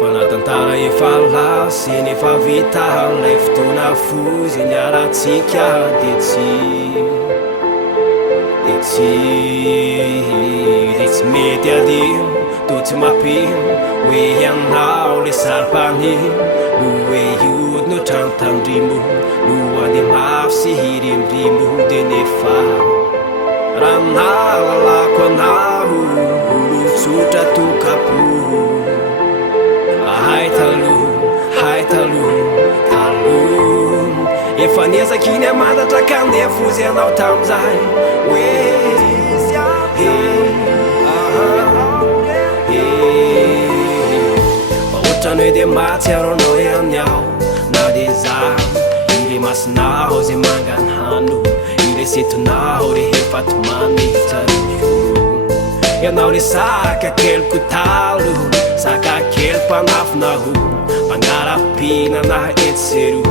Fanatantara efa lasa nefa vita ilay fotoana fohy zay niarahan-tsika dia tsy mety hadino to tsy mampino hoe anao le sarompanina no hoe hiodina ôtrin'ny tandrimo no handeha mafy sy hirimorimo dia nefa raha nahalalako anao Olon-tsotra tokampo hay taloha efa niezakin'ny mandatra ka handeha hoz'ianao tamin'izay ôtrin'ny hoe dia mahatsiaro anao ihany aho na dia zaho ilay masinao zay mangany hano ilay setonao rehefa tomanitsaro ianao le saka keliko talo saka kely mpanafinao Mpangalam-pihinana etsero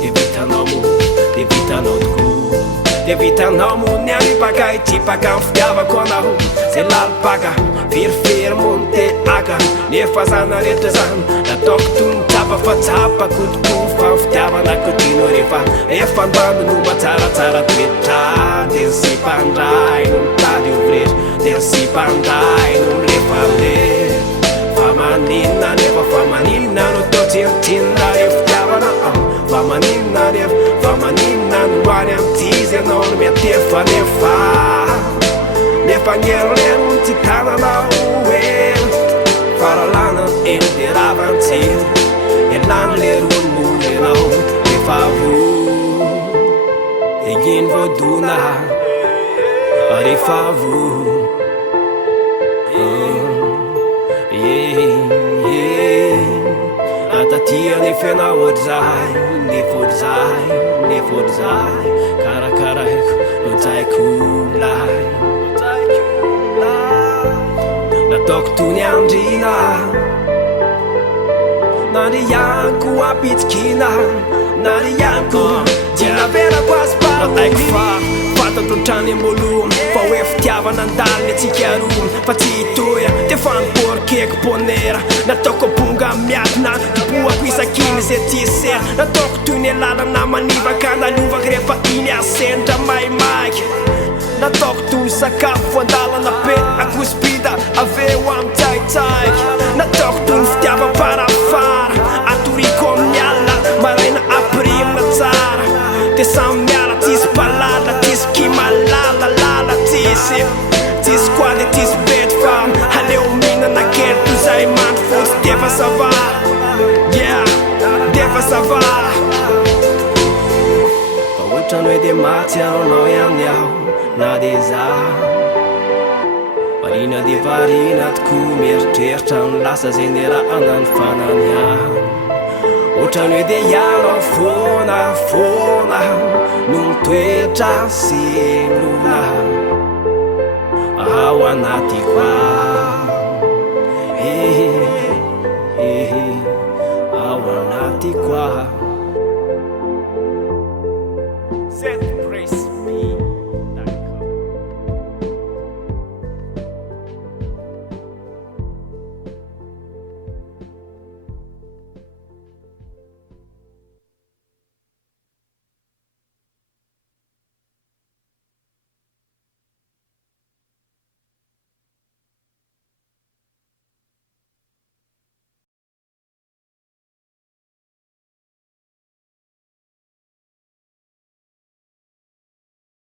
dia vitanao tokoa dia vitanao mony amipaka itipaka amin'ny fitiavako anao zay lalipaka verivery mony te aka nefa zana rehetra zany nataoko toy ny tsapa fa tsapako tokoa fa ny fitiavanako dino rehefa androany no matsaratsara toetra dia ny sipandray no mitady ovretra dia ny sipandray no milefa le fa maninona nefa fa maninona no taotsinotsinona rehefa fitiavana fa maninona no any am'tizy ianao no miatefa nefa ngeroleno tsy tananao faralana eny dia ravan-tsika elany le rony moly ianao rehefa egny voadona rehefa atatia nefa ianao ohatr'izay karakaraiko notsaiko lay nataoko toy ny andrina narianko ampitsikina narianko jiaverako azy parataiko fa fatatontrany amboloa fa hoe fitiavana andaliny atsika roa fa tsy hitoya dia faniporikeko ponera nataoko Aponga Mihantona tipoako isakiny zay tisera nataoko toy ny lalana manivaka nalovako rehefa iny asenitra maimaiky nataoko toy ny sakafo andalana be akospita aveo amin'ny tsaitsaiky nataoko toy ny fitiavam-parafara atoriko amin'ny alina maraina apirimina tsara dia samy miala tsisy palala tsisy kimalalala tsisy koa dia tsisy bety fa aleo mihinana kely toy zay mandro fotsy defa sava fa ôtrin'ny hoe dia mahatsiaro anao ihany aho na dia zaho varina dia varina tokoa mieritreritra ny lasa zay niarahana ny fananiana ôtrin'ny hoe dia ianao foana no mitoetra sy lona ao anatiko ao anatiko